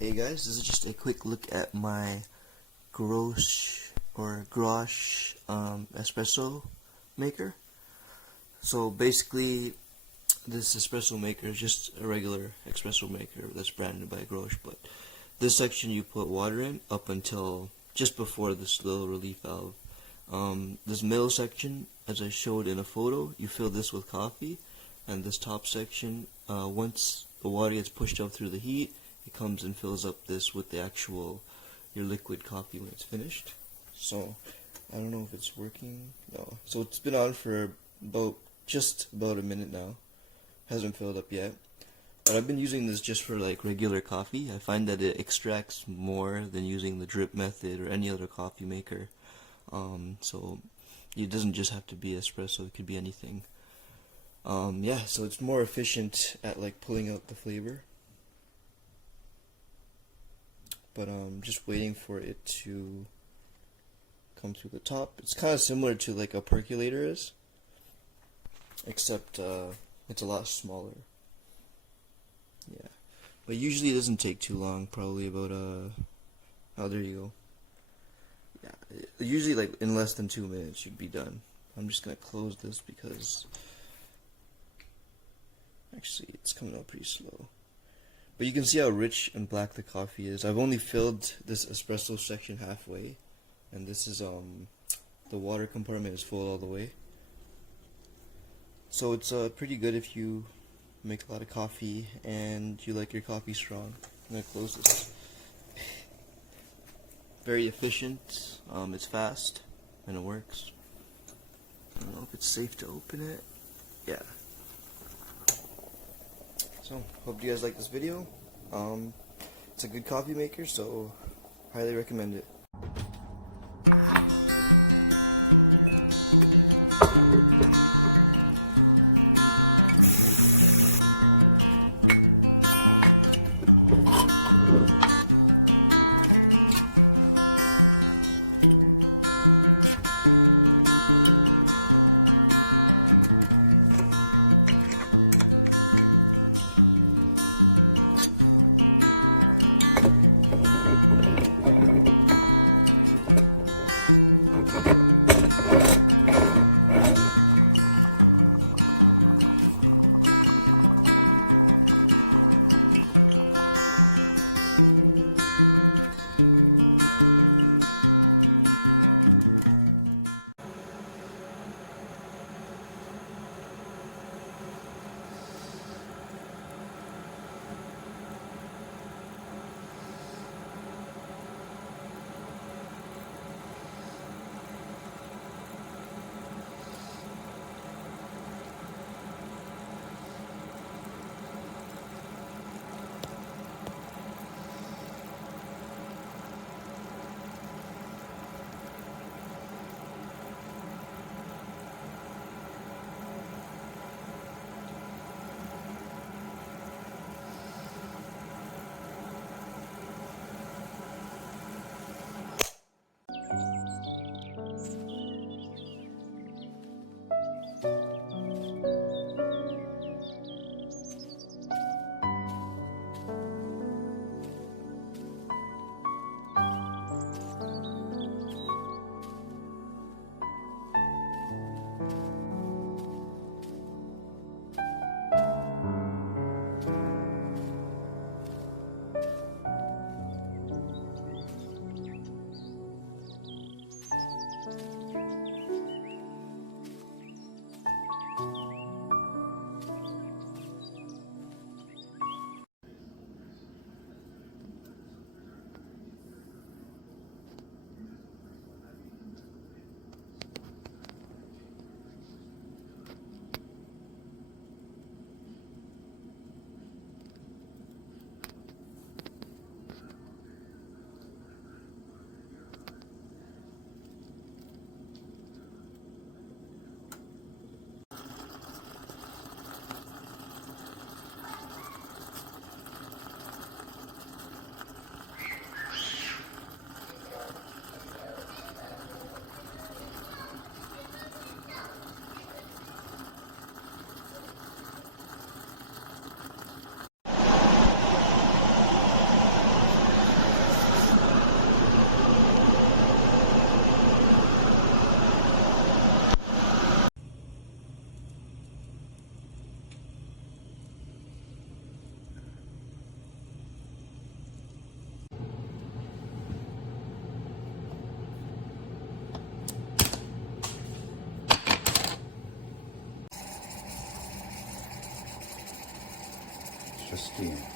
Hey guys, this is just a quick look at my GROSCHE espresso maker. So basically, this espresso maker is just a regular espresso maker that's branded by GROSCHE, but this section you put water in up until just before this little relief valve. This middle section, as I showed in a photo, you fill this with coffee, and this top section, once the water gets pushed up through the heat, it comes and fills up this with the actual your liquid coffee when it's finished. So I don't know if it's working. No. So it's been on for just about a minute now. Hasn't filled up yet. But I've been using this just for like regular coffee. I find that it extracts more than using the drip method or any other coffee maker. So it doesn't just have to be espresso, it could be anything. Yeah, so it's more efficient at like pulling out the flavor. But I'm just waiting for it to come through the top. It's kind of similar to like a percolator is, except it's a lot smaller. Yeah, but usually it doesn't take too long. Probably about oh, there you go. Yeah, usually like in less than 2 minutes you'd be done. I'm just gonna close this because actually it's coming out pretty slow. But you can see how rich and black the coffee is. I've only filled this espresso section halfway, and this is the water compartment is full all the way. So it's pretty good if you make a lot of coffee and you like your coffee strong. I'm gonna close this. Very efficient. It's fast and it works. I don't know if it's safe to open it. Yeah. So, hope you guys like this video. It's a good coffee maker, so highly recommend it. extra steam.